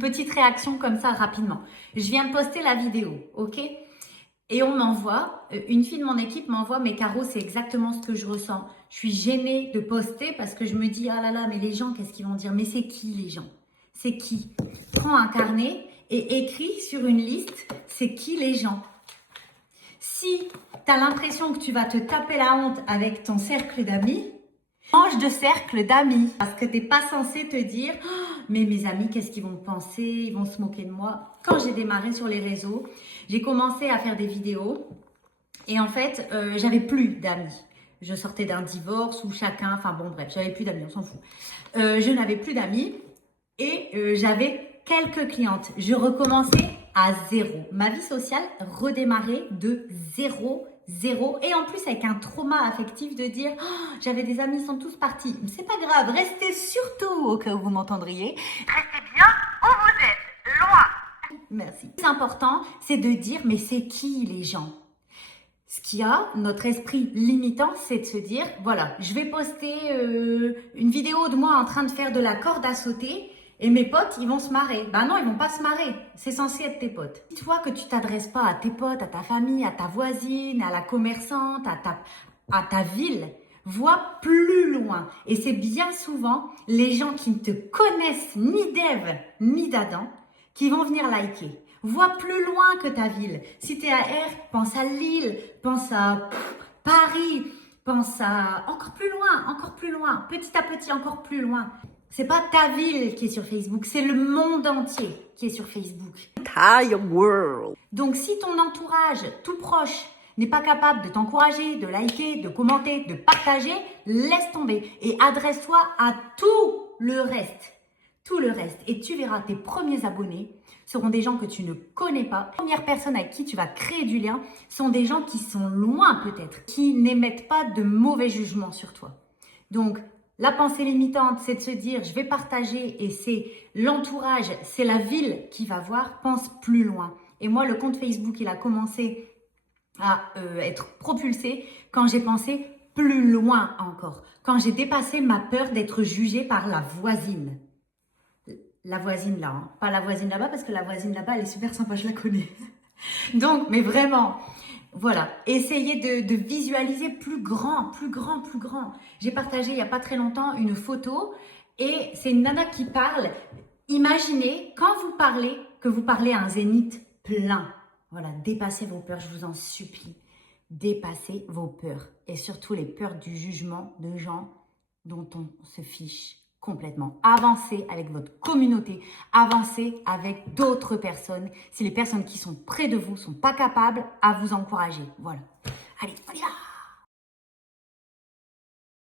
Petite réaction comme ça rapidement. Je viens de poster la vidéo, ok? Et on m'envoie, une fille de mon équipe m'envoie, mais Caro, c'est exactement ce que je ressens. Je suis gênée de poster parce que je me dis, ah là là, mais les gens, qu'est-ce qu'ils vont dire? Mais c'est qui les gens? C'est qui? Prends un carnet et écris sur une liste, c'est qui les gens? Si tu as l'impression que tu vas te taper la honte avec ton cercle d'amis, change de cercle d'amis. Parce que tu n'es pas censé te dire, oh, mais mes amis, qu'est-ce qu'ils vont penser? Ils vont se moquer de moi. Quand j'ai démarré sur les réseaux, j'ai commencé à faire des vidéos et en fait, j'avais plus d'amis. Je sortais d'un divorce où chacun, enfin bon bref, j'avais plus d'amis, on s'en fout. Je n'avais plus d'amis et j'avais quelques clientes. Je recommençais à zéro. Ma vie sociale redémarrait de zéro. Et en plus avec un trauma affectif de dire oh, j'avais des amis, ils sont tous partis. C'est pas grave, restez surtout au cas où vous m'entendriez. Restez bien où vous êtes, loin. Merci. Ce qui est important, c'est de dire mais c'est qui les gens? Ce qu'il y a, notre esprit limitant, c'est de se dire voilà, je vais poster une vidéo de moi en train de faire de la corde à sauter. Et mes potes, ils vont se marrer. Ben non, ils vont pas se marrer. C'est censé être tes potes. Dis-toi que tu t'adresses pas à tes potes, à ta famille, à ta voisine, à la commerçante, à ta ville. Vois plus loin. Et c'est bien souvent les gens qui ne te connaissent ni d'Ève ni d'Adam qui vont venir liker. Vois plus loin que ta ville. Si tu es à R, pense à Lille, pense à Paris, pense à encore plus loin, petit à petit, encore plus loin. C'est pas ta ville qui est sur Facebook, c'est le monde entier qui est sur Facebook. Entire world. Donc si ton entourage tout proche n'est pas capable de t'encourager, de liker, de commenter, de partager, laisse tomber et adresse-toi à tout le reste. Tout le reste. Et tu verras, tes premiers abonnés seront des gens que tu ne connais pas. Les premières personnes avec qui tu vas créer du lien sont des gens qui sont loin peut-être, qui n'émettent pas de mauvais jugements sur toi. Donc, la pensée limitante, c'est de se dire, je vais partager et c'est l'entourage, c'est la ville qui va voir, pense plus loin. Et moi, le compte Facebook, il a commencé à être propulsé quand j'ai pensé plus loin encore. Quand j'ai dépassé ma peur d'être jugée par la voisine. La voisine là, hein. Pas la voisine là-bas parce que la voisine là-bas, elle est super sympa, je la connais. Donc, mais vraiment... Voilà, essayez de visualiser plus grand. J'ai partagé il n'y a pas très longtemps une photo et c'est une nana qui parle. Imaginez quand vous parlez, que vous parlez à un zénith plein. Voilà, dépassez vos peurs, je vous en supplie. Dépassez vos peurs et surtout les peurs du jugement de gens dont on se fiche complètement. Avancez avec votre communauté, avancez avec d'autres personnes si les personnes qui sont près de vous ne sont pas capables à vous encourager. Voilà. Allez, on y va!